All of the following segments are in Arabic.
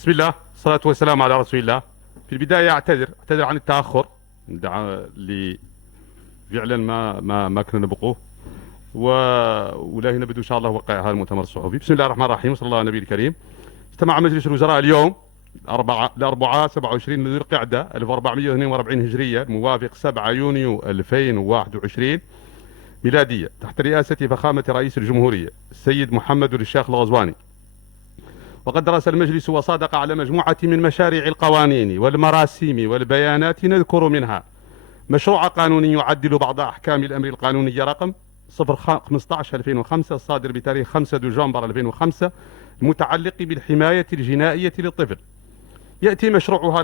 بسم الله الصلاة والسلام على رسول الله. في البداية أعتذر عن التأخر اللي فعلا ما كنا نبقوه، ولا هنا بدو إن شاء الله وقع هذا المؤتمر الصحفي. بسم الله الرحمن الرحيم، وصلى الله على النبي الكريم. اجتمع مجلس الوزراء اليوم الأربعاء 27 ذي القعدة 1442 هجرية الموافق 7 يونيو 2021 ميلادية تحت رئاسة فخامة رئيس الجمهورية السيد محمد الشيخ الغزواني. وقد درس المجلس وصادق على مجموعة من مشاريع القوانين والمراسيم والبيانات، نذكر منها مشروع قانوني يعدل بعض أحكام الأمر القانوني رقم 015/2005 الصادر بتاريخ 5 دجنبر 2005 المتعلق بالحماية الجنائية للطفل. يأتي مشروع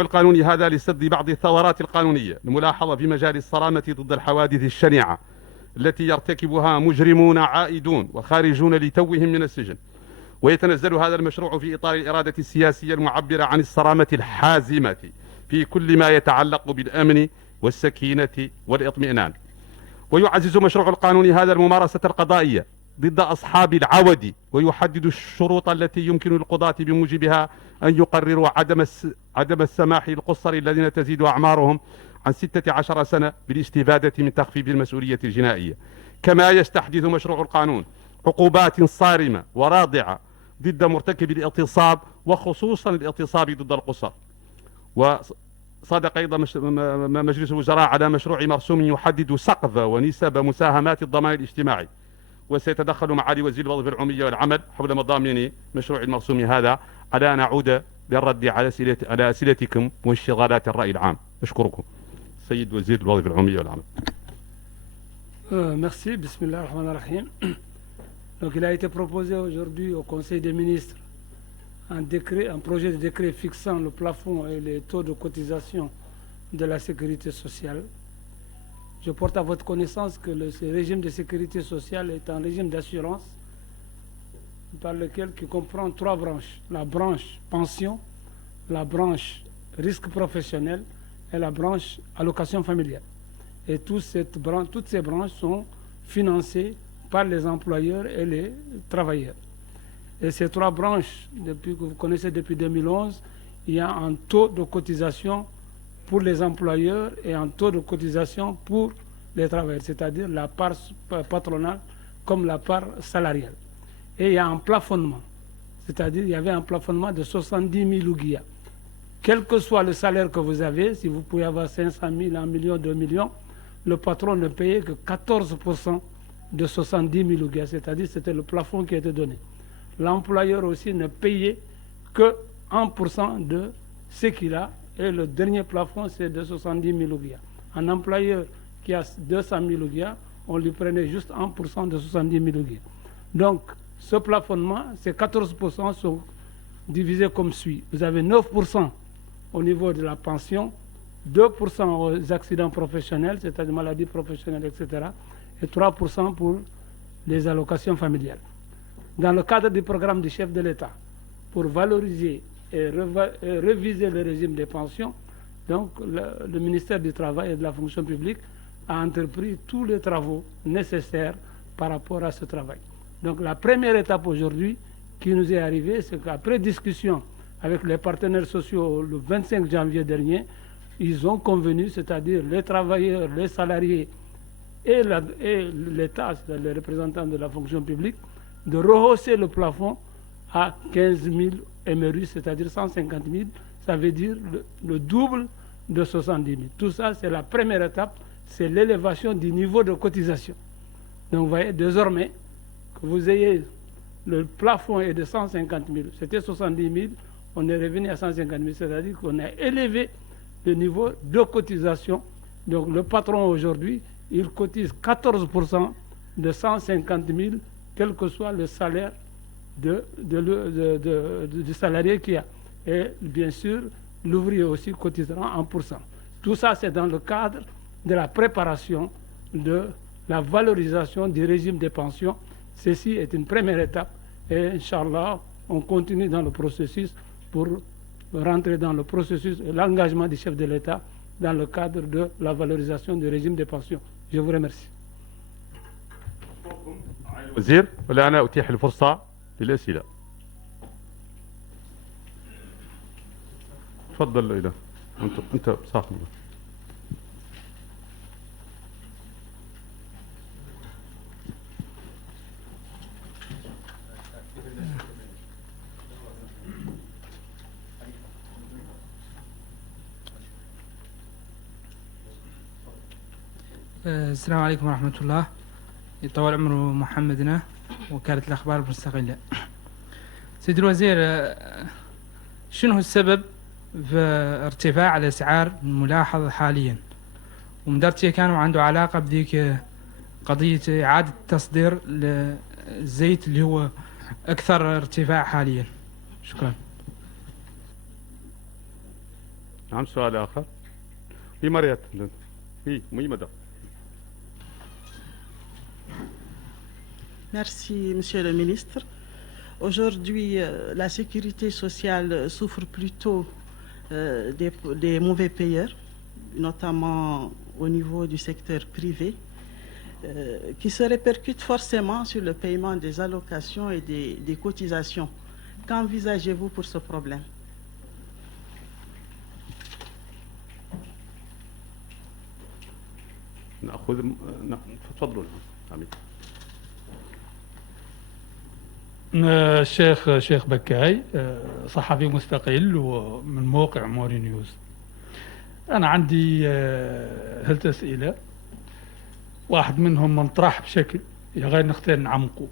القانون هذا لسد بعض الثغرات القانونية الملاحظة في مجال الصرامة ضد الحوادث الشنيعة التي يرتكبها مجرمون عائدون وخارجون لتوهم من السجن. ويتنزل هذا المشروع في إطار الإرادة السياسية المعبرة عن الصرامة الحازمة في كل ما يتعلق بالأمن والسكينة والإطمئنان. ويعزز مشروع القانون هذا الممارسة القضائية ضد أصحاب العود، ويحدد الشروط التي يمكن للقضاة بموجبها أن يقرروا عدم السماح للقُصّر الذين تزيد أعمارهم عن 16 سنة بالاستفادة من تخفيف المسؤولية الجنائية. كما يستحدث مشروع القانون عقوبات صارمة ورادعة ضد مرتكب الاغتصاب، وخصوصا الاغتصاب ضد القُصّر. وصادق أيضا مجلس الوزراء على مشروع مرسوم يحدد سقف ونسب مساهمات الضمان الاجتماعي. وسيتدخل معالي وزير الوظيفة العمومية والعمل حول مضامين مشروع المرسوم هذا على أن أعود للرد على أسئلتكم وانشغالات الرأي العام. أشكركم. سيد وزير الوظيفة العمومية والعمل. Merci, bismillah ar-Rahman ar-Rahim. Donc il a été proposé aujourd'hui au Conseil des ministres un projet de décret fixant le plafond et les taux de cotisation de la sécurité sociale. Je porte à votre connaissance que ce régime de sécurité sociale est un régime d'assurance qui comprend 3 branches. La branche pension, la branche risque professionnel et la branche allocation familiale. Et toutes ces branches sont financées par les employeurs et les travailleurs. Et ces 3 branches, que vous connaissez depuis 2011, il y a un taux de cotisation pour les employeurs et un taux de cotisation pour les travailleurs, c'est-à-dire la part patronale comme la part salariale. Et il y a un plafonnement, c'est-à-dire il y avait un plafonnement de 70 000 ouguiya. Quel que soit le salaire que vous avez, si vous pouvez avoir 500 000, 1 million, 2 millions, le patron ne payait que 14% de 70 000 ouguiya, c'est-à-dire c'était le plafond qui était donné. L'employeur aussi ne payait que 1% de ce qu'il a, et le dernier plafond c'est de 70 000 ouguiya. Un employeur qui a 200 000 ouguiya, on lui prenait juste 1% de 70 000 ouguiya. Donc ce plafonnement, ces 14% sont divisés comme suit. Vous avez 9% au niveau de la pension, 2% aux accidents professionnels, c'est-à-dire maladies professionnelles, etc. et 3% pour les allocations familiales. Dans le cadre du programme du chef de l'État, pour valoriser et réviser le régime des pensions, donc le ministère du Travail et de la Fonction publique a entrepris tous les travaux nécessaires par rapport à ce travail. Donc la première étape aujourd'hui qui nous est arrivée, c'est qu'après discussion avec les partenaires sociaux le 25 janvier dernier, ils ont convenu, c'est-à-dire les travailleurs, les salariés et l'État, c'est-à-dire les représentants de la fonction publique, de rehausser le plafond à 15 000 MRU, c'est-à-dire 150 000, ça veut dire le double de 70 000. Tout ça, c'est la première étape, c'est l'élévation du niveau de cotisation. Donc vous voyez, désormais, que vous ayez le plafond est de 150 000, c'était 70 000, on est revenu à 150 000, c'est-à-dire qu'on a élevé le niveau de cotisation. Donc le patron aujourd'hui, il cotise 14% de 150 000, quel que soit le salaire du salarié qu'il y a. Et bien sûr, l'ouvrier aussi cotisera 1%. Tout ça, c'est dans le cadre de la préparation de la valorisation du régime des pensions. Ceci est une première étape et Inch'Allah, on continue dans le processus pour rentrer dans le processus et l'engagement du chef de l'État dans le cadre de la valorisation du régime des pensions. Je vous remercie. وزير، والآن أتيح الفرصة للأسئلة. تفضل إلى أنت صاحب. السلام عليكم ورحمة الله. يطول عمره محمدنا، وكالة الأخبار المستقلة. سيد الوزير، شنو السبب في ارتفاع الأسعار الملاحظ حاليا؟ ومدرتي كانوا عنده علاقة بذيك قضية إعادة تصدير الزيت اللي هو أكثر ارتفاع حاليا. شكرا. نعم، سؤال آخر في مريت في مدى. Merci, Monsieur le Ministre. Aujourd'hui, la sécurité sociale souffre plutôt des mauvais payeurs, notamment au niveau du secteur privé, qui se répercutent forcément sur le paiement des allocations et des cotisations. Qu'envisagez-vous pour ce problème? تفضلوا. آمين. شيخ بكاي، صحفي مستقل ومن موقع موري نيوز. أنا عندي ثلاث أسئلة، واحد منهم مطرح بشكل غير نختار نعمقه.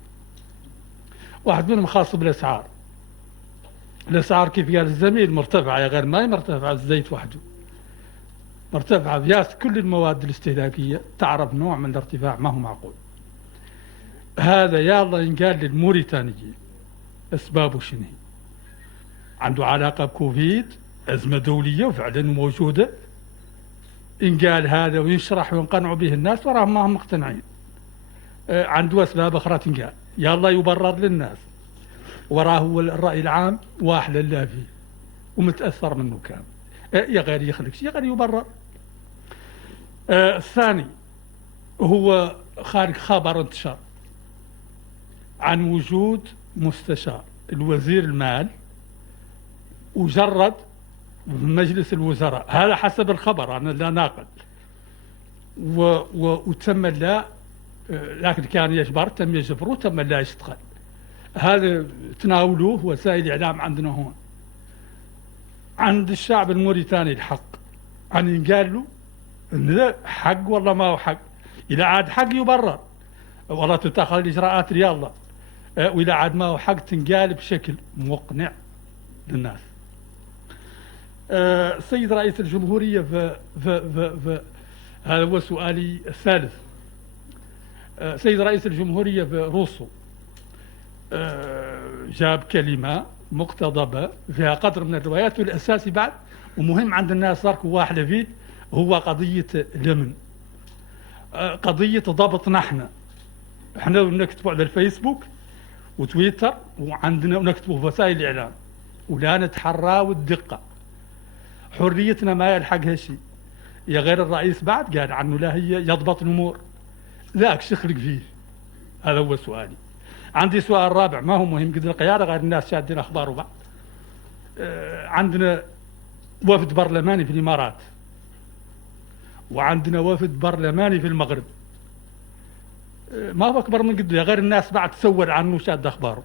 واحد منهم خاص بالأسعار. الأسعار كيف قال الزميل مرتفعة، يا غير ما مرتفعة الزيت وحده، مرتفعة بياس كل المواد الاستهلاكية. تعرف نوع من الارتفاع ما هو معقول. هذا يا الله ينقال للموريتانيين أسبابه شنو؟ عنده علاقة بكوفيد، أزمة دولية وفعلا موجودة. ينقال هذا ويشرح وينقنعوا به الناس وراهم ما هم مقتنعين. عنده أسباب أخرى تنقال، يا الله يبرر للناس وراه الرأي العام واحد لا فيه ومتأثر منه كامل. يا غير يخلق شيء، يا غير يبرر. الثاني هو خارج خبر انتشر عن وجود مستشار الوزير المال وجرد في مجلس الوزراء. هذا حسب الخبر، أنا لا ناقل. وتم لا، لكن كان يجبر، تم يجبره، تم لا يشتغل. هذا تناولوه وسائل الإعلام عندنا هون. عند الشعب الموريتاني الحق أن ينقال له إن ذا حق والله ما هو حق. إذا عاد حق يبرر، والله تتخذ الإجراءات يا الله. وإذا عاد ما هو حق تنقال بشكل مقنع للناس. السيد رئيس الجمهورية في هذا هو سؤالي الثالث. سيد رئيس الجمهورية في روسو جاب كلمة مقتضبة فيها قدر من الروايات، والأساسي بعد ومهم عند الناس صار واحد فيه هو قضية الأمن، قضية ضبطنا احنا نكتبوا على الفيسبوك وتويتر وعندنا ونكتبوا في وسائل الإعلام ولا نتحرى والدقة. حريتنا ما يلحقها شيء. يا غير الرئيس بعد قال عنه لا هي يضبط الأمور، ذاك شخلق فيه. هذا هو سؤالي. عندي سؤال رابع ما هو مهم قد القيادة، غير الناس شادين أخباره بعد. عندنا وفد برلماني في الإمارات وعندنا وفد برلماني في المغرب. ما هو أكبر من قد غير الناس بعد تسول عنه شاد أخباره.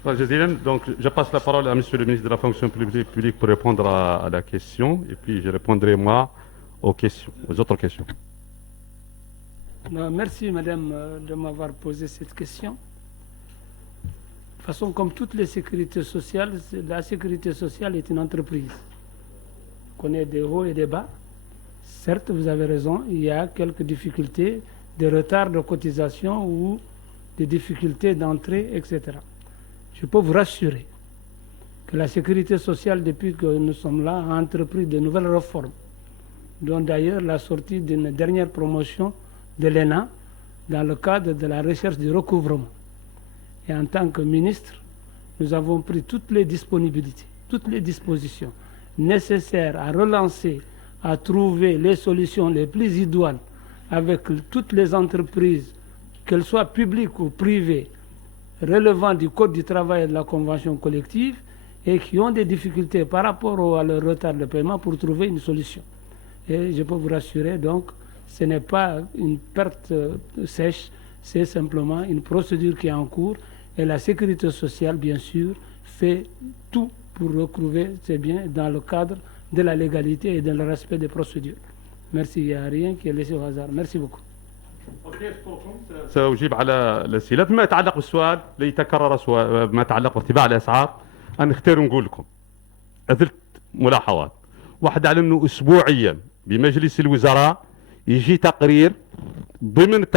شكرا جزيلا. Donc je passe la parole à Monsieur le ministre de la fonction publique pour répondre à la question et puis je répondrai moi aux questions, aux autres questions. Merci Madame de m'avoir posé cette question. De toute façon, comme toutes les sécurités sociales, la sécurité sociale est une entreprise. On connaît des hauts et des bas. Certes, vous avez raison, il y a quelques difficultés, des retards de cotisation ou des difficultés d'entrée, etc. Je peux vous rassurer que la sécurité sociale, depuis que nous sommes là, a entrepris de nouvelles réformes, dont d'ailleurs la sortie d'une dernière promotion de l'ENA dans le cadre de la recherche du recouvrement. Et en tant que ministre, nous avons pris toutes les disponibilités, toutes les dispositions nécessaires à relancer, à trouver les solutions les plus idoines avec toutes les entreprises, qu'elles soient publiques ou privées, relevant du Code du travail et de la Convention collective, et qui ont des difficultés par rapport à leur retard de paiement pour trouver une solution. Et je peux vous rassurer, donc, ce n'est pas une perte sèche, c'est simplement une procédure qui est en cours et la sécurité sociale, bien sûr, fait tout pour recouvrer ces biens dans le cadre de la légalité et dans le respect des procédures. Merci, il n'y a rien qui est laissé au hasard. Merci beaucoup. سأجيب على الأسئلة. فيما يتعلق بالسؤال اللي يتكرر ما يتعلق بارتفاع الأسعار، أنا نختار نقول لكم ثلاث ملاحظات. واحد على أنه أسبوعيا بمجلس الوزراء يجي تقرير ضمن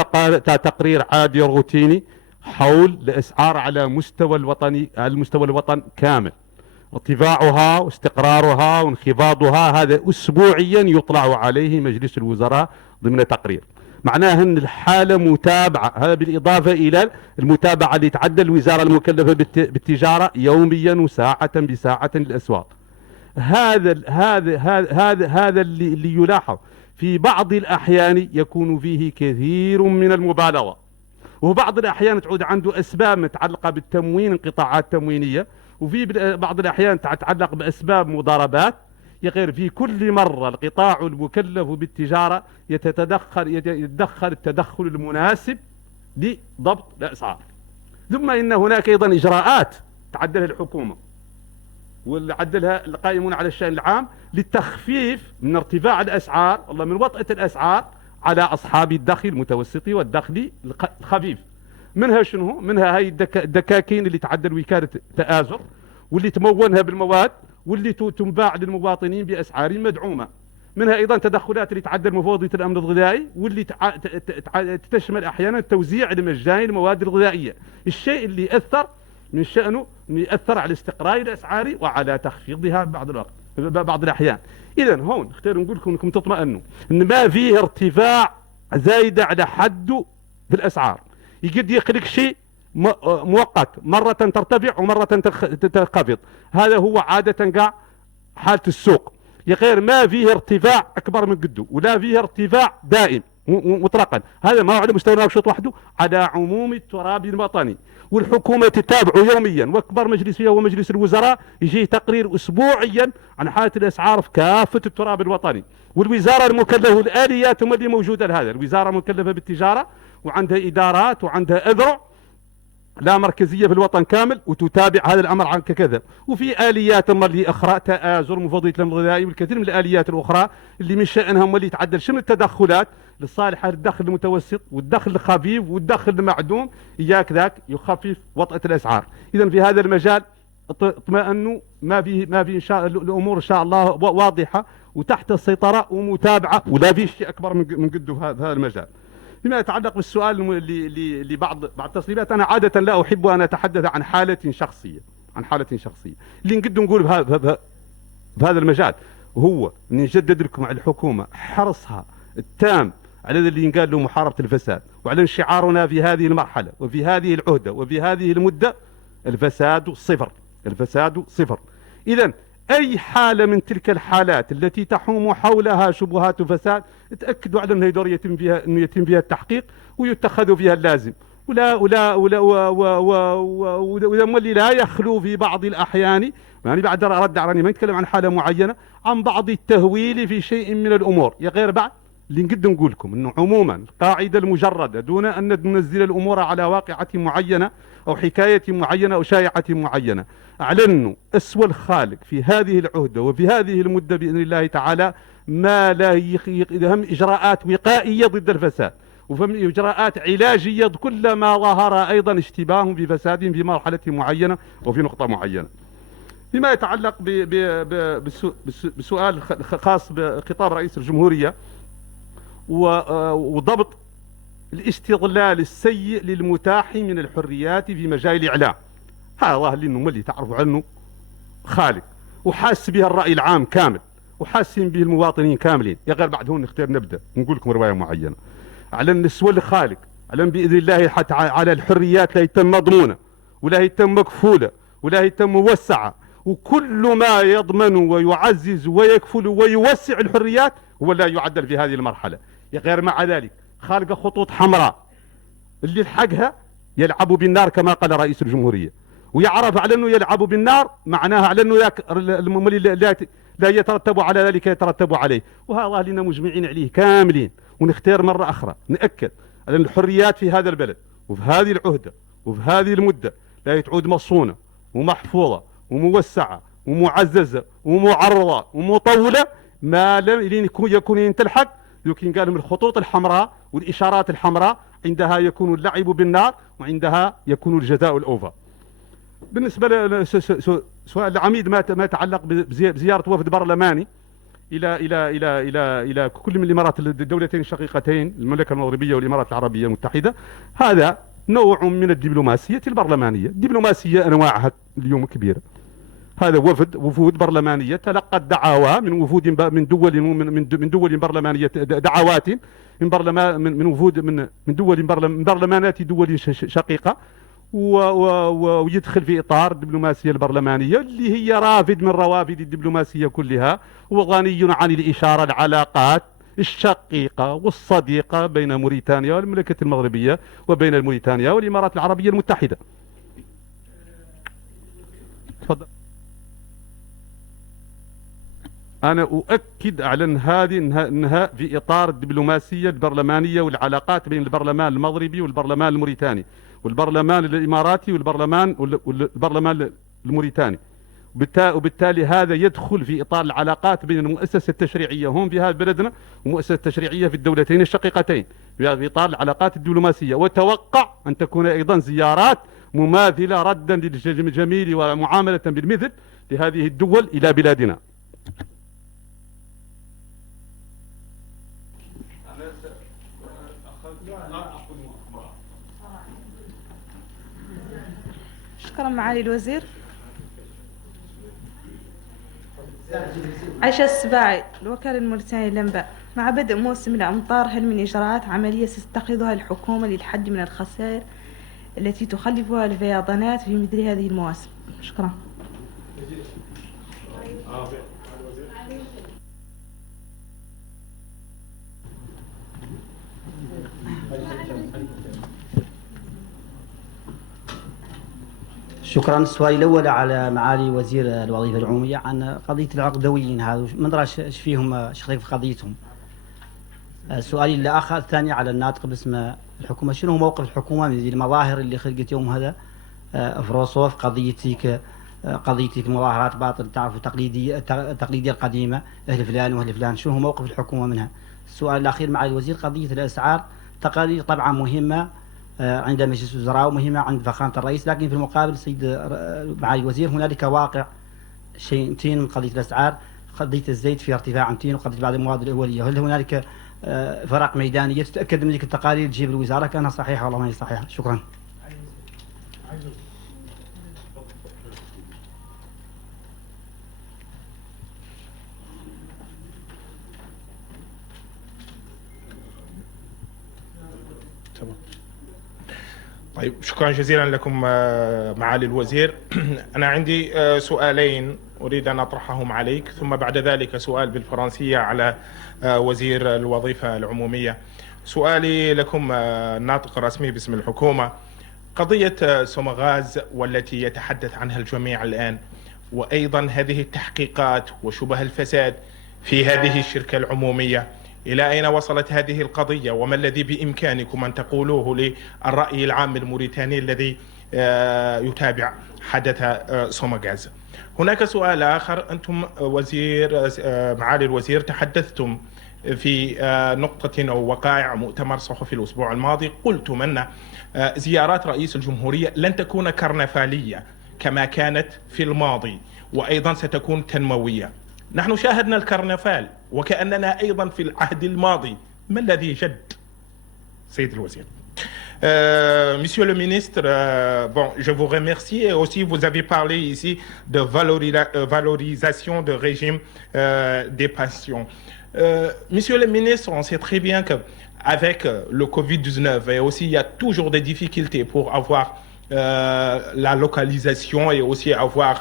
تقرير عادي روتيني حول الأسعار على مستوى الوطني، على مستوى الوطن كامل، ارتفاعها واستقرارها وانخفاضها، هذا أسبوعيا يطلع عليه مجلس الوزراء ضمن تقرير. معناه أن الحالة متابعة، هذا بالإضافة إلى المتابعة اللي تعدى الوزارة المكلفة بالتجارة يوميا وساعة بساعة للأسواق. هذا اللي يلاحظ. في بعض الأحيان يكون فيه كثير من المبالغة، وبعض الأحيان تعود عنده أسباب متعلقة بالتموين، انقطاعات تموينية، وفي بعض الأحيان تتعلق بأسباب مضاربات. غير في كل مرة القطاع المكلف بالتجارة يتدخل التدخل المناسب لضبط الأسعار. ثم إن هناك أيضا إجراءات تعدلها الحكومة وعدلها القائمون على الشأن العام للتخفيف من ارتفاع الأسعار، والله من وطأة الأسعار على أصحاب الدخل المتوسط والدخل الخفيف. منها شنو؟ منها هاي الدكاكين اللي تعدل وكالة تآزر، واللي تمونها بالمواد، واللي تنباع للمواطنين بأسعار مدعومة. منها أيضا تدخلات اللي تعدل مفوضية الأمن الغذائي، واللي تشمل أحيانا التوزيع المجاني للمواد الغذائية. الشيء اللي أثر من شأنه أن يأثر على استقرار الأسعار وعلى تخفيضها بعض الأحيان. إذا هون اختار نقول لكم أنكم تطمئنوا أن ما فيه ارتفاع زايد على حده في الأسعار. يقد يخلق شيء مؤقت، مرة ترتفع ومرة تنخفض. هذا هو عادة قاع حالة السوق. غير ما فيه ارتفاع أكبر من قده، ولا فيه ارتفاع دائم مطلقا. هذا ما هو على مستوى ناقشط وحده، على عموم التراب الوطني. والحكومة تتابعه يوميا، واكبر مجلس فيها هو مجلس الوزراء، يجي تقرير اسبوعيا عن حالة الاسعار في كافة التراب الوطني. والوزارة المكلفة والآليات هم اللي موجودة لهذا. الوزارة مكلفة بالتجارة وعندها إدارات وعندها أذرع لا مركزية في الوطن كامل وتتابع هذا الأمر عن كذا. وفي آليات اللي أخرى تآزر مفوضية الأمن الغذائي والكثير من الآليات الأخرى اللي من شأنهم اللي يتعدل شمل التدخلات لصالح الدخل المتوسط والدخل الخفيف والدخل المعدوم، إياك ذاك يخفف وطأة الأسعار. إذا في هذا المجال اطمئنوا، ما في إن شاء الأمور إن شاء الله واضحة وتحت السيطرة ومتابعة، ولا في شيء أكبر من قده في هذا المجال. فيما يتعلق بالسؤال لبعض التسريبات، أنا عادة لا أحب أن أتحدث عن حالة شخصية، اللي نقدر نقول بهذا المجال هو أن نجدد لكم على الحكومة حرصها التام على اللي ينقال له محاربة الفساد، وعلى شعارنا في هذه المرحلة وفي هذه العهدة وفي هذه المدة: الفساد صفر، الفساد صفر. إذن أي حالة من تلك الحالات التي تحوم حولها شبهات فساد تأكدوا على أنه يدور يتم فيها التحقيق ويتخذ فيها اللازم، واللي لا يخلو في بعض الأحيان، يعني بعد رد على ما نتكلم عن حالة معينة، عن بعض التهويل في شيء من الأمور. يا غير بعد اللي نقدر نقول لكم أنه عموما القاعدة المجردة دون أن ننزل الأمور على واقعة معينة أو حكاية معينة أو شائعة معينة، أعلنوا أسوى الخالق في هذه العهدة وفي هذه المدة بإذن الله تعالى ما لا يهم إجراءات وقائية ضد الفساد، وفهم إجراءات علاجية كلما ظهر أيضا اشتباه بفساد في مرحلة معينة وفي نقطة معينة. فيما يتعلق بسؤال خاص بخطاب رئيس الجمهورية وضبط الاستغلال السيء للمتاح من الحريات في مجال الإعلام، هذا ظاهر لي انه اللي تعرفوا عنه خالق وحاس بها الرأي العام كامل وحاسين به المواطنين كاملين. يا غير بعد هون نختار نبدأ نقول لكم رواية معينة على النسوة الخالق، على بإذن الله حتى على الحريات لا يتم مضمونة ولا يتم مكفولة ولا يتم موسعة، وكل ما يضمن ويعزز ويكفل ويوسع الحريات هو لا يعدل في هذه المرحلة. يا غير مع ذلك خالق خطوط حمراء اللي الحقها يلعب بالنار كما قال رئيس الجمهورية، ويعرف على أنه يلعب بالنار معناها على أنه لا يترتب على ذلك يترتب عليه. وهذا لنا مجمعين عليه كاملين. ونختار مرة أخرى نأكد على أن الحريات في هذا البلد وفي هذه العهدة وفي هذه المدة لا تعود مصونة ومحفوظة وموسعة ومعززة ومعرضة ومطولة ما لم يكون تلحق لكن قال من الخطوط الحمراء والإشارات الحمراء. عندها يكون اللعب بالنار وعندها يكون الجزاء الأوفى. بالنسبة لسؤال العميد ما يتعلق بزيارة وفد برلماني إلى كل من الإمارات الدولتين الشقيقتين المملكة المغربية والإمارات العربية المتحدة، هذا نوع من الدبلوماسية البرلمانية. الدبلوماسية أنواعها اليوم كبيرة. هذا وفود برلمانية تلقت دعاوى من وفود من دول برلمانية، دعوات من وفود من دول برلمانات دول شقيقة، ويدخل في إطار الدبلوماسية البرلمانية اللي هي رافد من روافد الدبلوماسية كلها، وغني عن الإشارة العلاقات الشقيقة والصديقة بين موريتانيا والمملكة المغربية وبين موريتانيا والإمارات العربية المتحدة. تفضل. أنا أؤكد على أنها في إطار الدبلوماسية البرلمانية والعلاقات بين البرلمان المغربي والبرلمان الموريتاني والبرلمان الإماراتي والبرلمان الموريتاني، وبالتالي هذا يدخل في إطار العلاقات بين المؤسسة التشريعية هم في هذا بلدنا والمؤسسة التشريعية في الدولتين الشقيقتين في إطار العلاقات الدبلوماسية. وتوقع أن تكون أيضا زيارات مماثلة ردا للجميل ومعاملة بالمثل لهذه الدول إلى بلادنا. شكرا معالي الوزير. عائشة السباعي، الوكالة الموريتانية للأنباء. مع بدء موسم الأمطار هل من إجراءات عملية ستتخذها الحكومة للحد من الخسائر التي تخلفها الفيضانات في مثل هذه المواسم؟ شكرا. شكرا. السؤال الأول على معالي وزير الوظيفة العمومية عن قضية العقدويين، هذا من درى ايش فيهم شخصية في قضيتهم. السؤال الآخر الثاني على الناطق باسم الحكومة، شنو موقف الحكومة من المظاهر اللي خلقت يوم هذا في روسوف، قضيتك مظاهرات باطل تعرفوا التقليدية القديمة أهل فلان وأهل فلان، شنو موقف الحكومة منها؟ السؤال الأخير معالي الوزير، قضية الأسعار، تقارير طبعا مهمة عند مجلس الوزراء ومهمة عند فخامة الرئيس، لكن في المقابل سيد معالي الوزير هنالك واقع شيئين من قضية الأسعار، قضية الزيت في ارتفاع 200 وقضية بعض المواد الأولية. هل هنالك فرق ميدانية تتأكد من ذلك التقارير تجيب الوزارة كانها صحيحة والله ما هي صحيحة؟ شكرا. طيب شكرا جزيلا لكم معالي الوزير. أنا عندي سؤالين أريد أن أطرحهم عليك، ثم بعد ذلك سؤال بالفرنسية على وزير الوظيفة العمومية. سؤالي لكم الناطق الرسمي باسم الحكومة، قضية سومغاز والتي يتحدث عنها الجميع الآن، وأيضا هذه التحقيقات وشبه الفساد في هذه الشركة العمومية، إلى أين وصلت هذه القضية وما الذي بإمكانكم أن تقولوه للرأي العام الموريتاني الذي يتابع حدث سومغاز؟ هناك سؤال آخر، أنتم معالي الوزير تحدثتم في نقطة أو وقائع مؤتمر صحفي الأسبوع الماضي، قلتم أن زيارات رئيس الجمهورية لن تكون كرنفالية كما كانت في الماضي، وأيضا ستكون تنموية. نحن شاهدنا الكرنفال وكأننا أيضا في العهد الماضي، ما الذي جد سيد الوزير؟ Monsieur le ministre, bon, je vous remercie et aussi vous avez parlé ici de valorisation de régime des pensions. Monsieur le ministre, on sait très bien qu'avec le Covid-19 et aussi il y a toujours des difficultés pour avoir la localisation et aussi avoir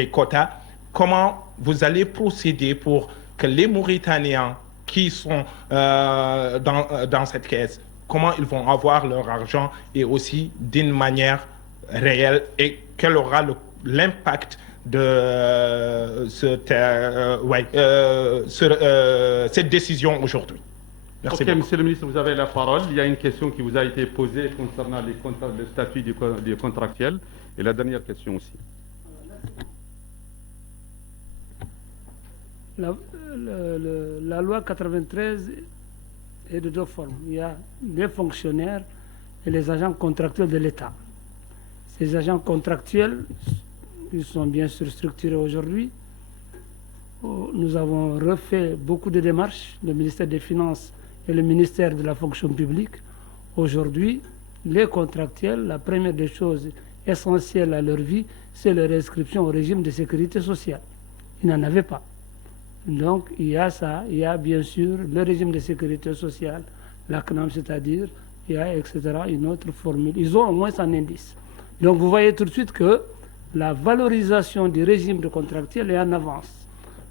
les quotas. Comment vous allez procéder pour que les Mauritaniens qui sont dans cette caisse, comment ils vont avoir leur argent et aussi d'une manière réel et quel aura l'impact de cette décision aujourd'hui. Merci Ok, beaucoup. Monsieur le ministre, vous avez la parole. Il y a une question qui vous a été posée concernant le statut des contractuels. Et la dernière question aussi. La loi 93 est de deux formes. Il y a les fonctionnaires et les agents contractuels de l'État. Ces agents contractuels, ils sont bien sûr structurés aujourd'hui. Nous avons refait beaucoup de démarches, le ministère des Finances et le ministère de la fonction publique. Aujourd'hui, les contractuels, la première des choses essentielles à leur vie, c'est leur inscription au régime de sécurité sociale. Ils n'en avaient pas. Donc, il y a ça, il y a bien sûr le régime de sécurité sociale, la CNAM, c'est-à-dire, il y a, etc., une autre formule. Ils ont au moins un indice. Donc, vous voyez tout de suite que la valorisation du régime de contractuel est en avance.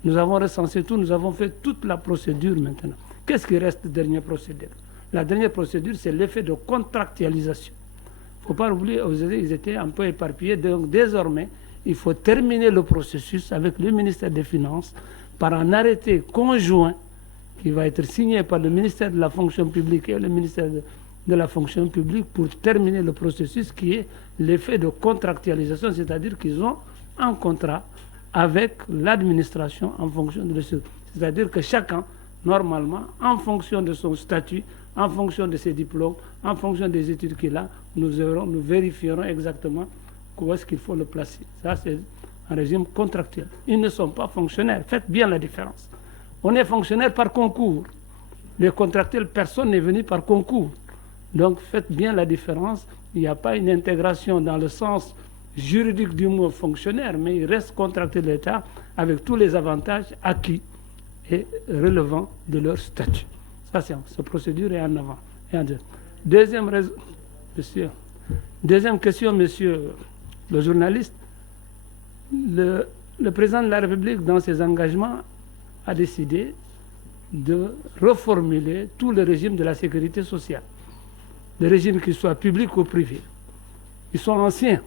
Nous avons recensé tout, nous avons fait toute la procédure maintenant. Qu'est-ce qui reste de dernière procédure? La dernière procédure, c'est l'effet de contractualisation. Il ne faut pas oublier, ils étaient un peu éparpillés. Donc, désormais, il faut terminer le processus avec le ministère des Finances par un arrêté conjoint qui va être signé par le ministère de la fonction publique et le ministère de la fonction publique pour terminer le processus qui est l'effet de contractualisation, c'est-à-dire qu'ils ont un contrat avec l'administration en fonction de ce. C'est-à-dire que chacun, normalement, en fonction de son statut, en fonction de ses diplômes, en fonction des études qu'il a, nous vérifierons exactement où est-ce qu'il faut le placer. Ça, c'est un régime contractuel. Ils ne sont pas fonctionnaires. Faites bien la différence. On est fonctionnaire par concours. Les contractuels, personne n'est venu par concours. Donc, faites bien la différence. Il n'y a pas une intégration dans le sens juridique du mot fonctionnaire, mais il reste contractuel de l'État avec tous les avantages acquis et relevant de leur statut. Ça, c'est cette procédure est en avant. Deuxième question, monsieur le journaliste. Le président de la République, dans ses engagements, a décidé de reformuler tout le régime de la sécurité sociale. Le régime qu'il soit public ou privé. Ils sont anciens.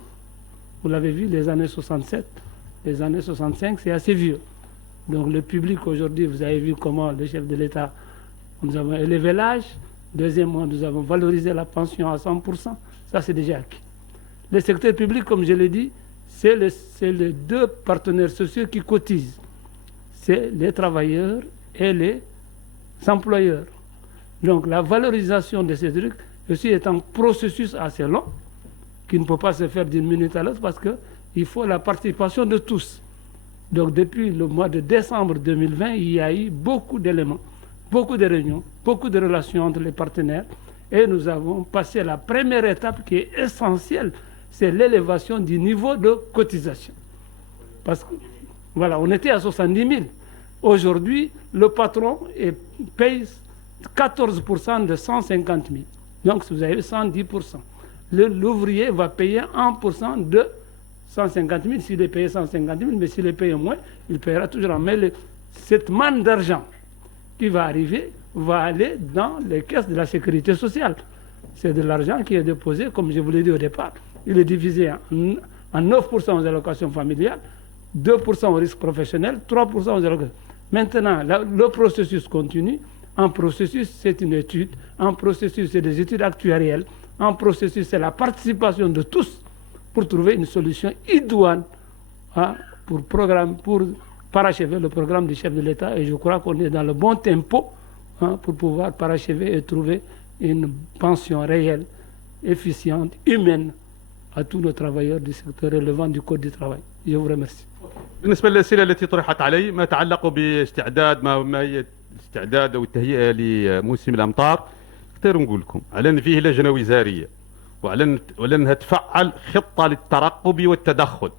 Vous l'avez vu, les années 67, les années 65, c'est assez vieux. Donc le public aujourd'hui, vous avez vu comment le chef de l'État, nous avons élevé l'âge. Deuxièmement, nous avons valorisé la pension à 100%. Ça, c'est déjà acquis. Le secteur public, comme je l'ai dit, c'est les deux partenaires sociaux qui cotisent. C'est les travailleurs et les employeurs. Donc la valorisation de ces trucs aussi est un processus assez long qui ne peut pas se faire d'une minute à l'autre parce qu'il faut la participation de tous. Donc depuis le mois de décembre 2020, il y a eu beaucoup d'éléments, beaucoup de réunions, beaucoup de relations entre les partenaires et nous avons passé la première étape qui est essentielle, c'est l'élévation du niveau de cotisation. Parce que, voilà, on était à 70 000. Aujourd'hui, le patron paye 14% de 150 000. Donc, vous avez 110%. L'ouvrier va payer 1% de 150 000 s'il est payé 150 000, mais s'il est payé moins, il paiera toujours. Mais cette manne d'argent qui va arriver va aller dans les caisses de la sécurité sociale. C'est de l'argent qui est déposé, comme je vous l'ai dit au départ. Il est divisé en 9% aux allocations familiales, 2% au risque professionnel, 3% aux allocations. Maintenant, le processus continue. Un processus, c'est une étude. Un processus, c'est des études actuarielles. Un processus, c'est la participation de tous pour trouver une solution idoine pour parachever le programme du chef de l'État. Et je crois qu'on est dans le bon tempo pour pouvoir parachever et trouver une pension réelle, efficiente, humaine à tous nos travailleurs du secteur relevant du Code du travail. Je vous remercie. بالنسبة للأسئلة التي طرحت علي ما يتعلق باستعداد ما هي الاستعداد أو التهيئة لموسم الأمطار اختار نقول لكم على أن فيه لجنة وزارية وعلى أنها تفعل خطة للترقب والتدخل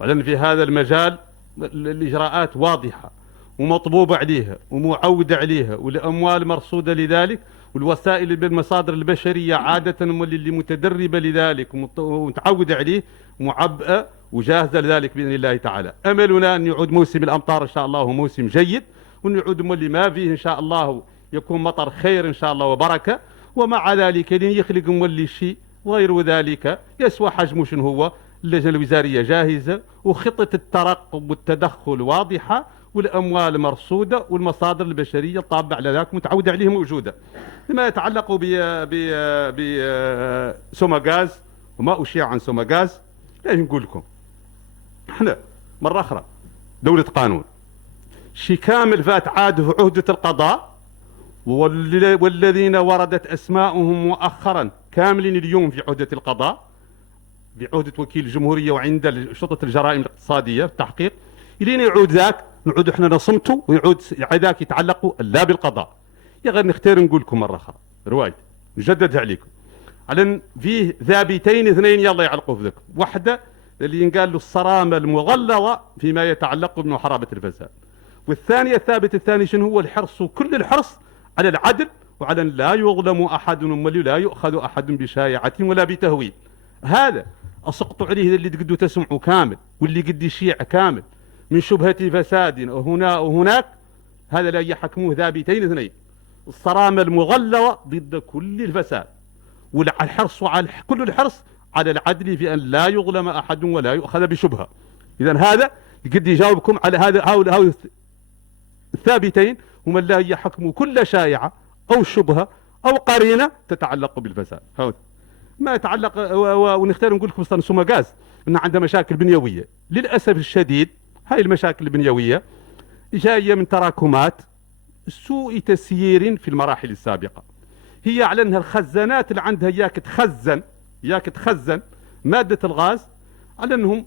وعلى أن في هذا المجال الإجراءات واضحة ومطبوبة عليها ومعودة عليها والأموال مرصودة لذلك والوسائل بالمصادر البشرية عادة اللي متدربة لذلك ومتعودة عليه معبأة وجاهزة لذلك بإذن الله تعالى. أملنا أن يعود موسم الأمطار إن شاء الله هو موسم جيد وأن يعود اللي ما فيه إن شاء الله يكون مطر خير إن شاء الله وبركة ومع ذلك يخلق مولي شيء وغير ذلك يسوى حجمه شنو هو. اللجنة الوزارية جاهزة وخطة الترقب والتدخل واضحة والأموال مرصودة والمصادر البشرية الطابعة على ذلك متعودة عليه موجودة. فيما يتعلق بسوماغاز وما أشيع عن سوماغاز، لا نقول لكم احنا مرة أخرى دولة قانون، شي كامل فات عاد في عهدة القضاء، والذين وردت أسماؤهم مؤخرا كاملين اليوم في عهدة القضاء بعهدة وكيل الجمهورية وعند شرطة الجرائم الاقتصادية التحقيق. إلين يعود ذاك نعود احنا نصمته ويعود ذاك يتعلق لا بالقضاء. يا غير نختار نقول لكم مرة أخرى رواية نجددها عليكم على فيه ذابتين اثنين يلا يعلقوا في ذكر. واحدة اللي ينقال له الصرامة المغلظة فيما يتعلق بمحاربة الفساد، والثانية الثابت الثاني شنو هو الحرص، كل الحرص على العدل وعلى أن لا يظلم أحد ولا يؤخذ أحد بشائعة ولا بتهويل. هذا أسقط عليه اللي قد تسمعوا كامل واللي قد يشيع كامل من شبهة فساد هنا وهناك، هذا لا يحكموه ذابتين اثنين، الصرامة المغلظة ضد كل الفساد والحرص على كل الحرص على العدل في أن لا يظلم أحد ولا يؤخذ بشبهة. إذن هذا قد يجاوبكم على هؤلاء الثابتين هم لا يحكموا كل شائعة أو شبهة أو قرينة تتعلق بالفساد. ما يتعلق ونختار نقول لكم مثلا سوماغاز أن عندها مشاكل بنيوية للأسف الشديد. هاي المشاكل البنيوية جاية من تراكمات سوء تسيير في المراحل السابقة. هي على أنها الخزانات اللي عندها ياك تخزن مادة الغاز، على أنهم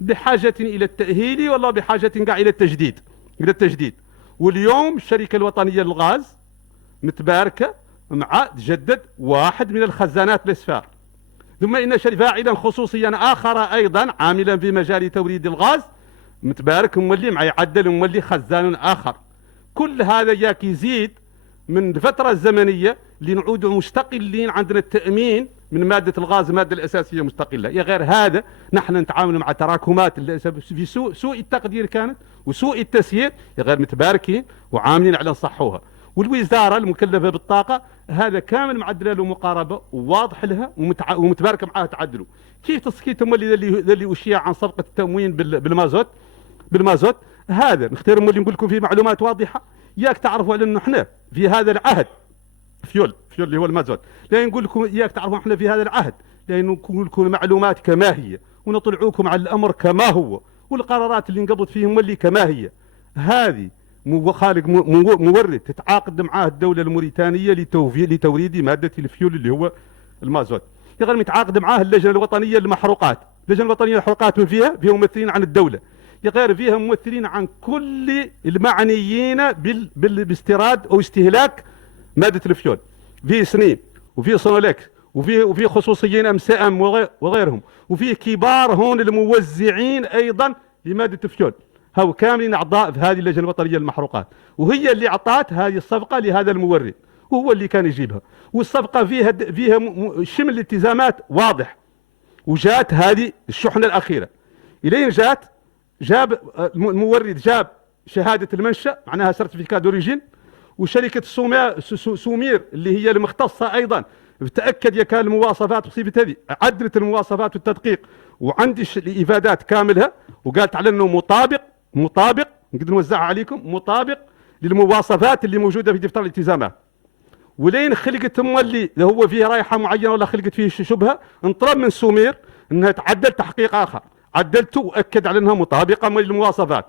بحاجة إلى التأهيل والله بحاجة إلى التجديد. واليوم الشركة الوطنية للغاز متباركة مع تجدد واحد من الخزانات الأسفار. ثم إن فاعلا خصوصيا آخر أيضا عاملا في مجال توريد الغاز متبارك مولي مع يعدل مولي خزان آخر. كل هذا ياك يزيد من الفترة الزمنية لنعود مستقلين عندنا التأمين من مادة الغاز، المادة الأساسية مستقلة. يا غير هذا نحن نتعامل مع تراكمات في سوء التقدير كانت وسوء التسيير، يا غير متباركين وعاملين على نصحوها. والوزارة المكلفة بالطاقة هذا كامل معدله له مقاربة وواضح لها ومتباركة معها تعدلوا. كيف تسكيتهم اللي أشيع عن صفقة التموين بالمازوت هذا نختار اللي نقول لكم فيه معلومات واضحة. ياك تعرفوا على أنه احنا في هذا العهد فيول اللي هو المازوت، لا نقول لكم ياك تعرفوا احنا في هذا العهد لأنه نقول لكم معلومات كما هي ونطلعوكم على الأمر كما هو، والقرارات اللي انقضت فيهم اللي كما هي. هذه خالق مورد تتعاقد معاه الدولة الموريتانية لتوريد مادة الفيول اللي هو المازوت. يغير متعاقد معاه اللجنة الوطنية للمحروقات. اللجنة الوطنية للمحروقات من فيها ممثلين عن الدولة، يغير فيها ممثلين عن كل المعنيين باستيراد أو استهلاك مادة الفيول، في سنين وفي صنولك وفي خصوصيين أمسام وغيرهم، وفي كبار هون الموزعين أيضا لمادة الفيول. هو كاملين أعضاء في هذه اللجنة الوطنية للمحروقات، وهي اللي أعطت هذه الصفقة لهذا المورد وهو اللي كان يجيبها. والصفقة فيها شمل الالتزامات واضح. وجات هذه الشحنة الأخيرة إلين جاب المورد جاب شهادة المنشأ معناها سيرتيفيكات دوريجين، وشركة سومير اللي هي المختصة أيضا تأكد يكان المواصفات وصيفة هذه عدلت المواصفات والتدقيق وعندي الإفادات كاملها وقالت على أنه مطابق نقدر نوزعها عليكم مطابق للمواصفات اللي موجودة في دفتر الالتزامات. ولين خلقت اللي هو فيه رايحة معينة ولا خلقت فيه شبهة انطلب من سومير انها تعدل تحقيق آخر، عدلته وأكد على أنها مطابقة من المواصفات.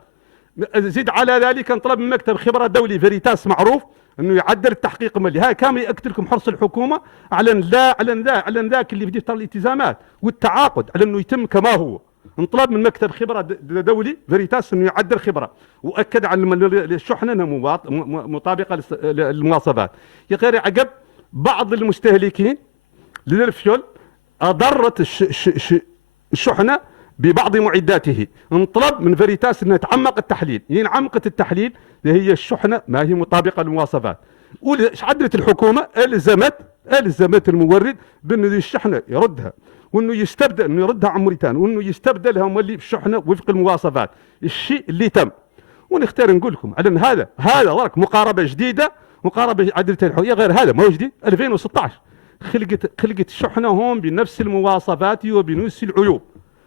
زيد على ذلك انطلب من مكتب خبرة دولي فيريتاس معروف انه يعدل التحقيق المالي. هاي كامل يأكد لكم حرص الحكومة على ان ذاك اللي في دفتر الالتزامات والتعاقد على انه يتم كما هو. انطلب من مكتب خبرة دولي فيريتاس انه يعدل خبرة واكد على الشحنة انها مطابقة للمواصفات. يا غير عقب بعض المستهلكين للفيول اضرت الشحنة ببعض معداته، انطلب من فيريتاس انها تعمق التحليل. عمقت التحليل هي الشحنة ما هي مطابقة للمواصفات. عدلت الحكومة ألزمت المورد بأنه الشحنة يردها وأنه يستبدل أنه يردها عن موريتانيا وأنه يستبدلها مولي الشحنة وفق المواصفات. الشيء اللي تم. ونختار نقول لكم على أن هذا ضرك مقاربة جديدة، مقاربة عدلت الحكومة. غير هذا ما هو جديد 2016 خلقت شحنة هون بنفس المواصفات وبنفس العيوب،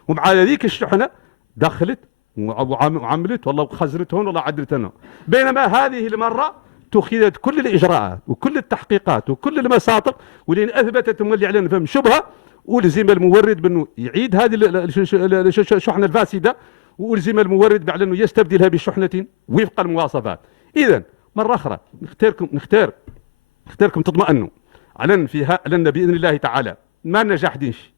ومع ذيك الشحنة دخلت وعملت والله وخزنت هون والله عدلت هون. بينما هذه المرة اتخذت كل الإجراءات وكل التحقيقات وكل المساطر، ولين أثبتت مولي على فهم شبهة، ولزم المورد بأنه يعيد هذه الشحنة الفاسدة، والزم المورد بعد أنه يستبدلها بشحنة وفق المواصفات. إذا مرة أخرى نختاركم تطمئنوا على أن بإذن الله تعالى ما النجاح دينش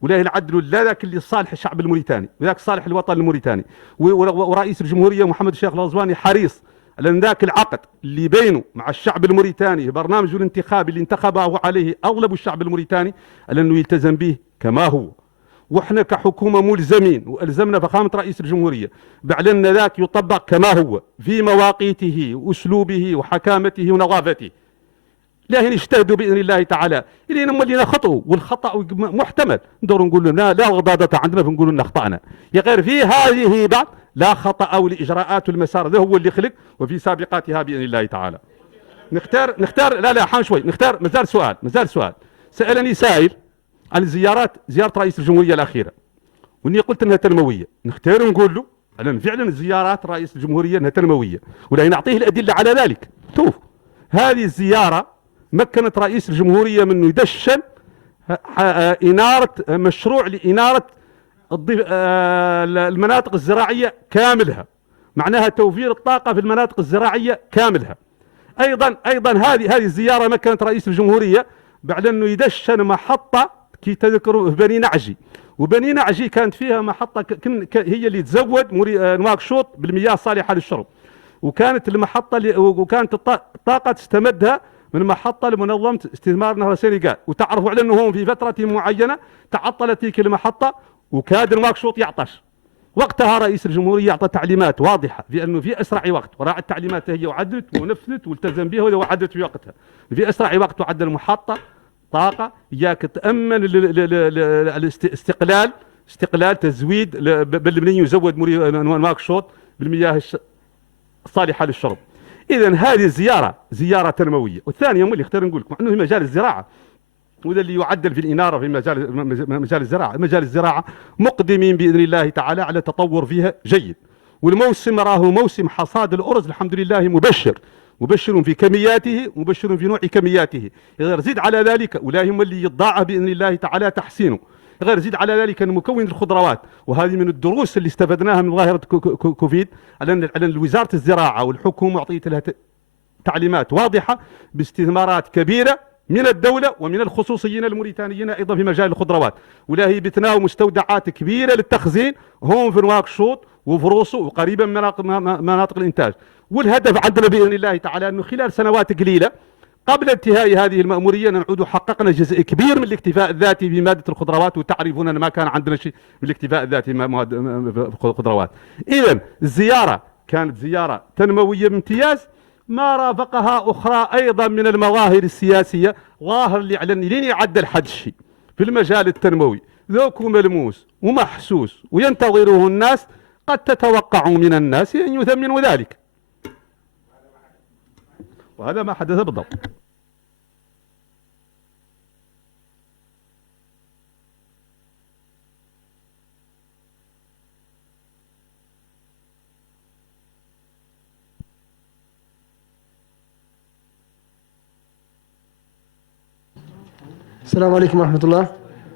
ولا العدل لا ذاك اللي صالح الشعب الموريتاني وذاك صالح الوطن الموريتاني، ورئيس الجمهورية محمد الشيخ الغزواني حريص على أن ذاك العقد اللي بينه مع الشعب الموريتاني برنامج الانتخابي اللي انتخبه عليه أغلب الشعب الموريتاني على أنه يلتزم به كما هو. وإحنا كحكومة ملزمين وألزمنا فخامة رئيس الجمهورية بعد أن ذاك يطبق كما هو في مواقيته وأسلوبه وحكامته ونظافته. لكن اجتهدوا بإذن الله تعالى إلينا مولينا خطأوا، والخطأ محتمل ندور نقول لهم لا غضاضة عندنا فنقول لنا أخطأنا، يا غير في هذه بعد لا خطأ أو الإجراءات والمسار ذا هو اللي خلق وفي سابقاتها بإذن الله تعالى. نختار لا حان شوي نختار. مازال سؤال سألني سائل عن زيارة رئيس الجمهورية الأخيرة، وإني قلت أنها تنموية. نختار نقول له أن فعلا زيارات رئيس الجمهورية أنها تنموية، ولا نعطيه الأدلة على ذلك. شوف هذه الزيارة مكنت رئيس الجمهورية من يدشن مشروع لإنارة المناطق الزراعية كاملها، معناها توفير الطاقة في المناطق الزراعية كاملها. أيضا هذه الزيارة مكنت رئيس الجمهورية بعد أنه يدشن محطة كي تذكروا في بني نعجي، وبني نعجي كانت فيها محطة هي اللي تزود نواكشوط بالمياه الصالحة للشرب، وكانت المحطة وكانت الطاقة تستمدها من محطة لمنظمة استثمار نهر السنغال. وتعرفوا على أنه في فترة معينة تعطلت تلك المحطة وكاد نواكشوط يعطش. وقتها رئيس الجمهورية أعطى تعليمات واضحة في أنه في أسرع وقت، وراعت التعليمات هي وعدلت ونفذت والتزم بها وعدلت في وقتها، في أسرع وقت وعدل محطة طاقة إياك تأمن استقلال تزويد بل من يزود نواكشوط بالمياه الصالحة للشرب. إذا هذه الزيارة زيارة تنموية. والثانية اللي اختار نقول لكم أنه في مجال الزراعة، وذا اللي يعدل في الإنارة في مجال الزراعة. مجال الزراعة مقدمين بإذن الله تعالى على تطور فيها جيد، والموسم راه موسم حصاد الأرز الحمد لله مبشر في كمياته مبشر في نوع كمياته. غير زيد على ذلك ولا هم اللي يضاعف بإذن الله تعالى تحسينه. غير زيد على ذلك أن مكون الخضروات، وهذه من الدروس اللي استفدناها من ظاهرة كوفيد، على وزارة الزراعة والحكومة أعطيت لها تعليمات واضحة باستثمارات كبيرة من الدولة ومن الخصوصيين الموريتانيين أيضا في مجال الخضروات، ولا هي بتناول مستودعات كبيرة للتخزين هون في نواكشوط وفروسو وقريبا من مناطق الإنتاج. والهدف عندنا بإذن الله تعالى أنه خلال سنوات قليلة قبل انتهاء هذه المأمورية نعود حققنا جزء كبير من الاكتفاء الذاتي في مادة الخضروات، وتعرفون أن ما كان عندنا شيء من الاكتفاء الذاتي في الخضروات. إذن الزيارة كانت زيارة تنموية بامتياز، ما رافقها أخرى أيضا من المظاهر السياسية، ظاهر اللي على لين يعدل حد الشيء في المجال التنموي ذوك ملموس ومحسوس وينتظره الناس، قد تتوقعوا من الناس أن يثمنوا ذلك، وهذا ما حدث بالضبط. السلام عليكم ورحمة الله.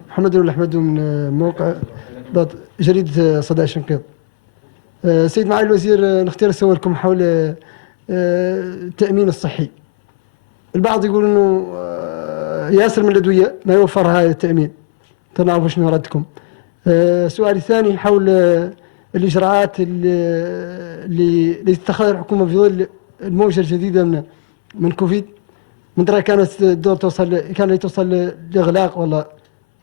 محمد الأحمد من موقع جريدة صدى شنقيط. سيد معالي الوزير، نختار سؤالكم حول التأمين الصحي. البعض يقول انه ياسر من الأدوية ما يوفر هذا التأمين، تنعرفوا شنو ردكم. سؤالي الثاني حول الإجراءات اللي اتخذها الحكومة في ظل الموجة الجديدة من كوفيد. من درا كانت الدور توصل لإغلاق ولا.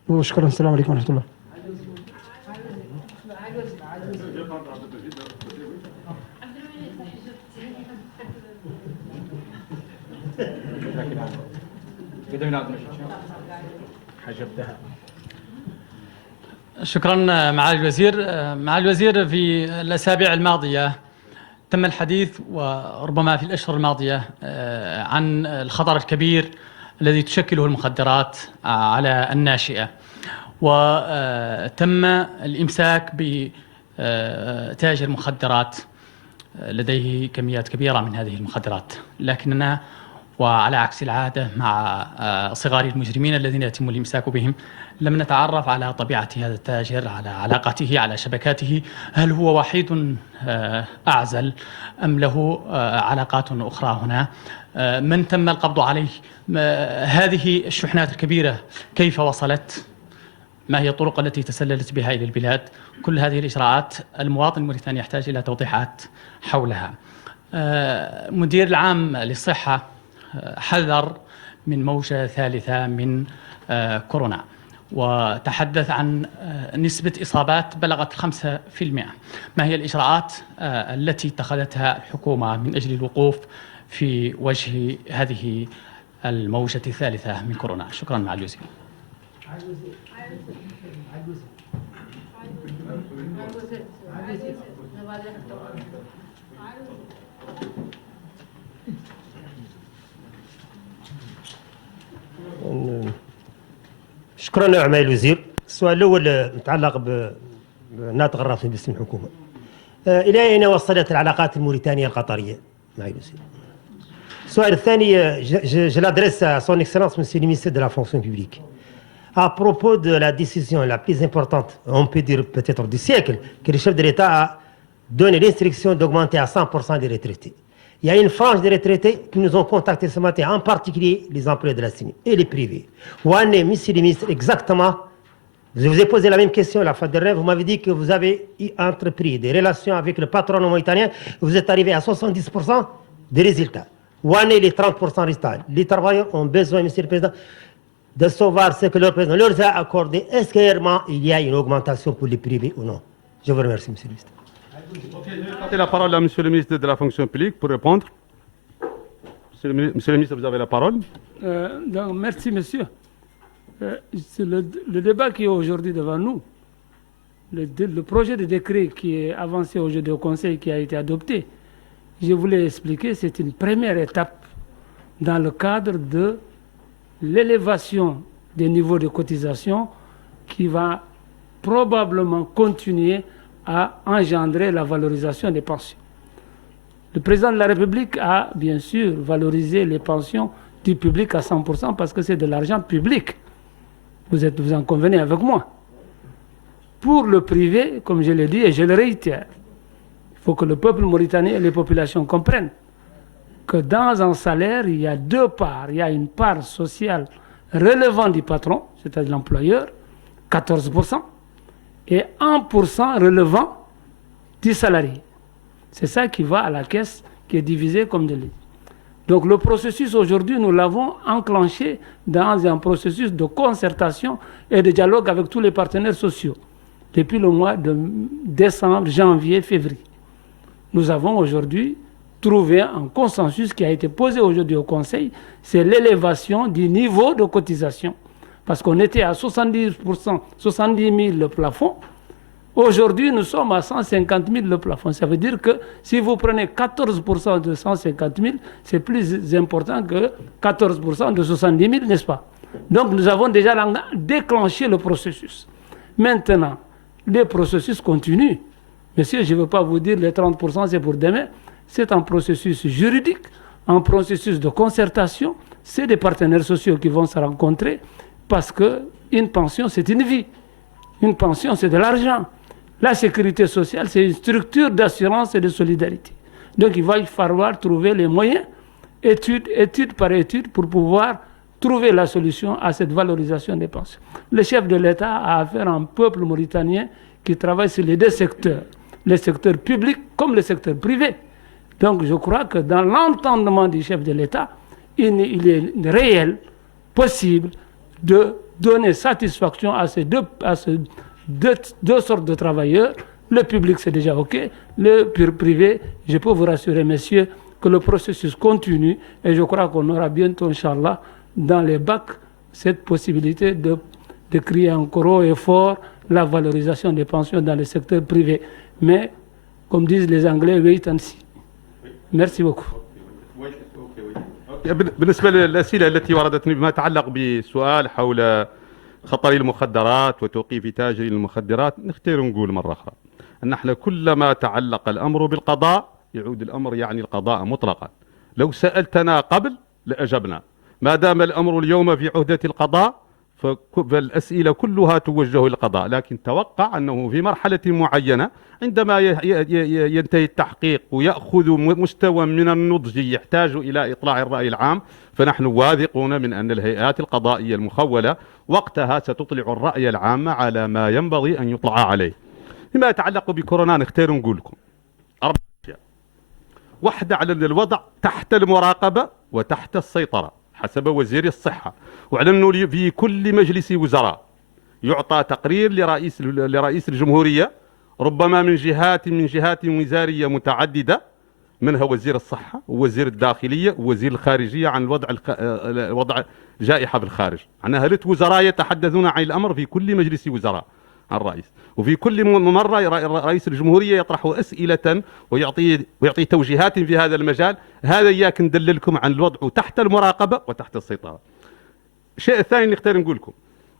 وشكرا. السلام عليكم ورحمة الله. شكرا معالي الوزير. معالي الوزير، في الأسابيع الماضية تم الحديث وربما في الأشهر الماضية عن الخطر الكبير الذي تشكله المخدرات على الناشئة، وتم الإمساك بتاجر مخدرات لديه كميات كبيرة من هذه المخدرات. لكننا وعلى عكس العادة مع صغار المجرمين الذين يتم الإمساك بهم لم نتعرف على طبيعة هذا التاجر، على علاقاته، على شبكاته، هل هو وحيد أعزل أم له علاقات أخرى هنا، من تم القبض عليه، هذه الشحنات الكبيرة كيف وصلت، ما هي الطرق التي تسللت بها إلى البلاد. كل هذه الإجراءات المواطن الموريتاني يحتاج إلى توضيحات حولها. مدير العام للصحة حذر من موجة ثالثة من كورونا، وتحدث عن نسبة إصابات بلغت 5%. ما هي الإجراءات التي اتخذتها الحكومة من أجل الوقوف في وجه هذه الموجة الثالثة من كورونا؟ شكرا مع الوزير. شكرا معالي الوزير. السؤال الأول متعلق بالناطق الرسمي باسم الحكومة. إلى أين وصلت العلاقات الموريتانية القطرية معالي الوزير؟ السؤال الثاني je l'adresse à son excellence monsieur le ministre de la fonction publique. À propos de la décision la plus importante, on peut dire peut-être du siècle, que le chef de l'État a donné l'instruction d'augmenter à 100% les retraités. Il y a une frange de retraités qui nous ont contactés ce matin, en particulier les employés de la CIMI et les privés. Où en est, monsieur le ministre, exactement? Je vous ai posé la même question la fois dernière. Vous m'avez dit que vous avez entrepris des relations avec le patronat mauritanien. Vous êtes arrivé à 70% des résultats. Où en est les 30% restants? Les travailleurs ont besoin, monsieur le Président, de savoir ce que leur président leur a accordé. Est-ce que réellement il y a une augmentation pour les privés ou non? Je vous remercie, monsieur le ministre. Je vais la parole à monsieur le ministre de la fonction publique pour répondre. Monsieur le ministre, vous avez la parole. Donc, merci, monsieur. Le débat qui est aujourd'hui devant nous, le projet de décret qui est avancé aujourd'hui au Conseil, qui a été adopté, je voulais expliquer, c'est une première étape dans le cadre de l'élévation des niveaux de cotisation qui va probablement continuer à engendrer la valorisation des pensions. Le président de la République a bien sûr valorisé les pensions du public à 100% parce que c'est de l'argent public. Vous en convenez avec moi. Pour le privé, comme je l'ai dit et je le réitère, il faut que le peuple mauritanien et les populations comprennent que dans un salaire, il y a deux parts. Il y a une part sociale relevant du patron, c'est-à-dire l'employeur, 14%, et 1% relevant du salarié. C'est ça qui va à la caisse, qui est divisé comme de l'île. Donc le processus aujourd'hui, nous l'avons enclenché dans un processus de concertation et de dialogue avec tous les partenaires sociaux depuis le mois de décembre, janvier, février. Nous avons aujourd'hui trouvé un consensus qui a été posé aujourd'hui au Conseil, c'est l'élévation du niveau de cotisation. Parce qu'on était à 70%, 70 000 le plafond. Aujourd'hui, nous sommes à 150 000 le plafond. Ça veut dire que si vous prenez 14% de 150 000, c'est plus important que 14% de 70 000, n'est-ce pas? Donc nous avons déjà déclenché le processus. Maintenant, les processus continuent. Monsieur, je ne veux pas vous dire les 30% c'est pour demain. C'est un processus juridique, un processus de concertation. C'est des partenaires sociaux qui vont se rencontrer parce qu'une pension, c'est une vie. Une pension, c'est de l'argent. La sécurité sociale, c'est une structure d'assurance et de solidarité. Donc il va falloir trouver les moyens, étude par étude, pour pouvoir trouver la solution à cette valorisation des pensions. Le chef de l'État a affaire à un peuple mauritanien qui travaille sur les deux secteurs, le secteur public comme le secteur privé. Donc je crois que dans l'entendement du chef de l'État, il est réel, possible, de donner satisfaction à ces deux sortes de travailleurs. Le public, c'est déjà OK. Le privé, je peux vous rassurer, messieurs, que le processus continue et je crois qu'on aura bientôt, Inch'Allah, dans les bacs, cette possibilité de crier encore haut et fort la valorisation des pensions dans le secteur privé. Mais, comme disent les Anglais, wait and see. Merci beaucoup. بالنسبة للأسئلة التي وردتني بما يتعلق بسؤال حول خطر المخدرات وتوقيف تاجر المخدرات، نختار نقول مرة أخرى أن احنا كلما تعلق الأمر بالقضاء يعود الأمر يعني القضاء مطلقا. لو سألتنا قبل لأجبنا، ما دام الأمر اليوم في عهدة القضاء فالأسئلة كلها توجه للقضاء، لكن توقع أنه في مرحلة معينة عندما ينتهي التحقيق ويأخذ مستوى من النضج يحتاج إلى إطلاع الرأي العام، فنحن واثقون من أن الهيئات القضائية المخولة وقتها ستطلع الرأي العام على ما ينبغي أن يطلع عليه. فيما يتعلق بكورونا نختار نقول لكم 4 أشياء. واحدة على الوضع تحت المراقبة وتحت السيطرة حسب وزير الصحة، وعلى أنه في كل مجلس وزراء يعطى تقرير لرئيس الجمهورية، ربما من جهات وزارية متعددة، منها وزير الصحة ووزير الداخلية ووزير الخارجية، عن وضع جائحة بالخارج. معناها 3 وزراء يتحدثون عن الأمر في كل مجلس وزراء عن الرئيس، وفي كل مرة رئيس الجمهورية يطرح أسئلة ويعطي توجيهات في هذا المجال. هذا إياك ندللكم عن الوضع تحت المراقبة وتحت السيطرة. الشيء الثاني نختار نقول لكم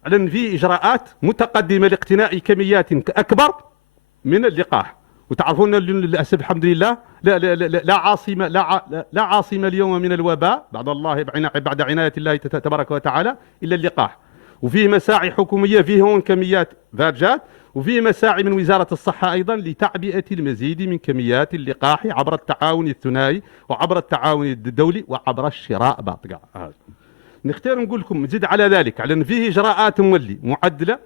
على أن في إجراءات متقدمة لاقتناء كميات أكبر من اللقاح، وتعرفون للأسف الحمد لله لا عاصمة اليوم من الوباء بعد عناية الله تبارك وتعالى إلا اللقاح. وفيه مساعي حكومية فيه هون كميات فارجات، وفيه مساعي من وزارة الصحة أيضا لتعبئة المزيد من كميات اللقاح عبر التعاون الثنائي وعبر التعاون الدولي وعبر الشراء بعض. نختار نقول لكم نزيد على ذلك على أن فيه إجراءات مولي معدلة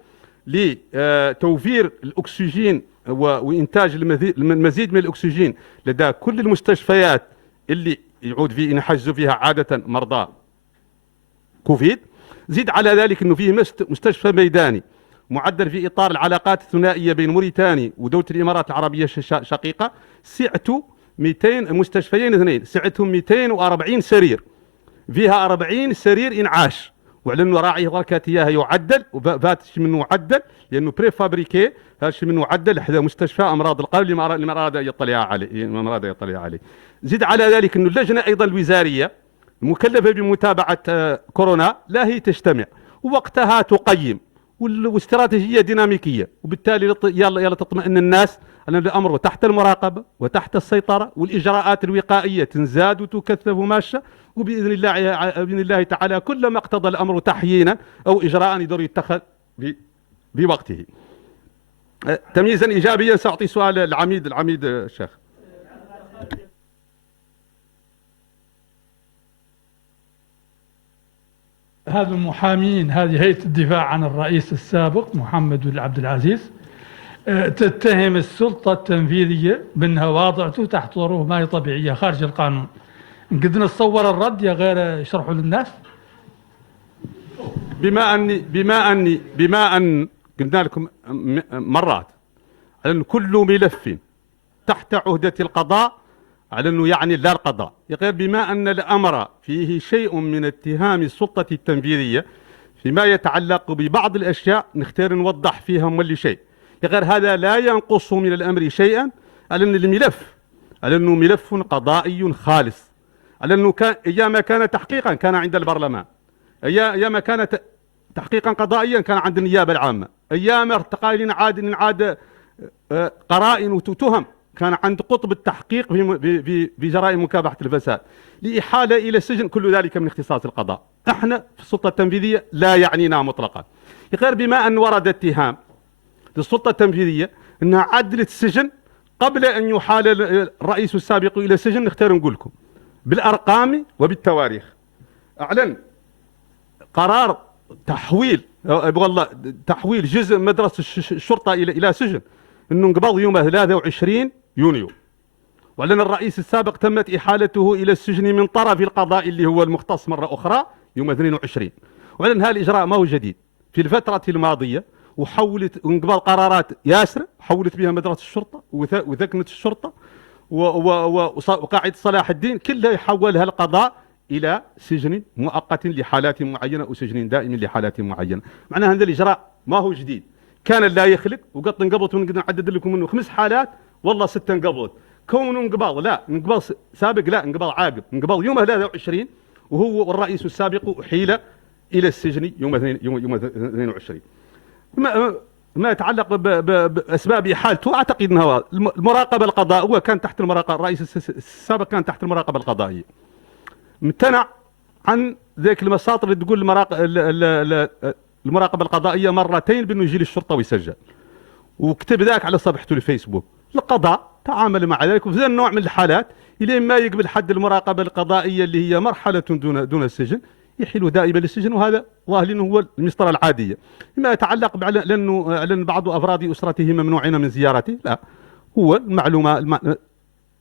لتوفير الأكسجين وإنتاج المزيد من الأكسجين لدى كل المستشفيات اللي يعود فيه نحجزوا فيها عادة مرضى كوفيد. زيد على ذلك أنه فيه مستشفى ميداني معدل في إطار العلاقات الثنائية بين موريتانيا ودولة الإمارات العربية الشقيقة، سعته 200 مستشفيين اثنين، سعتهم 240 سرير، فيها 40 سرير إنعاش، وعلى أنه راعي بركات إياها يعدل وفاتش منه معدل لأنه بري فابريكي، هذا منه معدل حدا مستشفى أمراض القلب لمن أراد يطلع عليه. زيد على ذلك أنه اللجنة أيضا الوزارية المكلفة بمتابعة كورونا لا هي تجتمع ووقتها تقيم، واستراتيجية ديناميكية، وبالتالي يلا تطمئن الناس أن الأمر تحت المراقبة وتحت السيطرة، والإجراءات الوقائية تنزاد وتكثف ماشة، وبإذن الله تعالى كلما اقتضى الأمر تحيينا أو إجراء يقدر يتخذ بوقته. تمييزا إيجابيا سأعطي سؤال العميد الشيخ. هذا المحامين، هذه هيئة الدفاع عن الرئيس السابق محمد بن عبد العزيز تتهم السلطة التنفيذية بأنها واضعته تحت ظروف ما هي طبيعية خارج القانون. نقدر نتصور الرد يا غير يشرحوا للناس؟ بما أن قلنا لكم مرات على أن كل ملف تحت عهدة القضاء على أنه يعني لا القضاء، غير بما أن الأمر فيه شيء من اتهام السلطة التنفيذية فيما يتعلق ببعض الأشياء نختار نوضح فيها مولي شيء، غير هذا لا ينقص من الأمر شيئا على أن الملف على أنه ملف قضائي خالص، على أنه أيام كان تحقيقا كان عند البرلمان، أيام كان تحقيقا قضائيا كان عند النيابة العامة، أيام ارتقى لنعاد قرائن وتهم كان عند قطب التحقيق في جرائم مكافحة الفساد، لإحالة إلى السجن، كل ذلك من اختصاص القضاء. احنا في السلطة التنفيذية لا يعنينا مطلقا، غير بما أن ورد اتهام للسلطة التنفيذية أنها عدلت السجن قبل أن يحال الرئيس السابق إلى السجن. نختار نقول لكم بالأرقام وبالتواريخ. أعلن قرار تحويل جزء مدرسة الشرطة إلى سجن أنه انقبض يوم 23 يونيو، وأعلن الرئيس السابق تمت إحالته إلى السجن من طرف القضاء اللي هو المختص مرة أخرى يوم 22، وأعلن هذا الإجراء ما هو جديد في الفترة الماضية، وحولت انقباض قرارات ياسر حولت بها مدرسة الشرطة وثكنة الشرطة وقاعدة صلاح الدين كلها يحولها القضاء إلى سجن مؤقت لحالات معينة وسجن دائم لحالات معينة. معناها هذا الإجراء ما هو جديد، كان لا يخلق وقد انقبضت، ونقدر نعدد لكم منه 5 حالات والله 6 انقبضت، كونه انقباض لا انقباض سابق لا انقباض عاقب، انقباض يوم 23 وهو والرئيس السابق أحيل إلى السجن يوم 22. ما يتعلق بأسباب إحالته أعتقد أنه المراقبة القضائية، هو كان تحت المراقبة، الرئيس السابق كان تحت المراقبة القضائية، امتنع عن ذيك المساطر اللي تقول المراقبة القضائية مرتين بأنه يجي للشرطة ويسجل، وكتب ذاك على صفحته الفيسبوك. القضاء تعامل مع ذلك وفي ذا النوع من الحالات إلى ما يقبل حد المراقبة القضائية اللي هي مرحلة دون السجن يحيل دائما للسجن، وهذا ظاهر انه هو المسطره العاديه. فيما يتعلق لانه اعلن بعض افراد اسرته ممنوعين من زيارته، لا، هو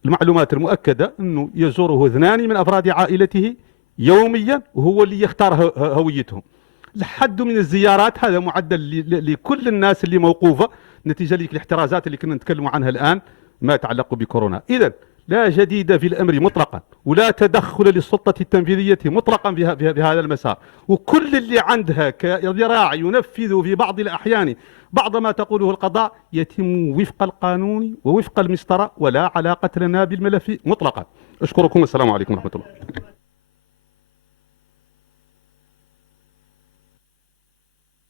المعلومات المؤكده انه يزوره 2 من افراد عائلته يوميا، وهو اللي يختار هويتهم. الحد من الزيارات هذا معدل لكل الناس اللي موقوفه نتيجه الاحترازات اللي كنا نتكلم عنها الان ما يتعلق بكورونا. اذا لا جديد في الأمر مطلقا، ولا تدخل للسلطة التنفيذية مطلقا في هذا المسار، وكل اللي عندها كذراع ينفذ في بعض الأحيان بعض ما تقوله القضاء يتم وفق القانون ووفق المسطرة، ولا علاقة لنا بالملف مطلقا. أشكركم والسلام عليكم ورحمة الله.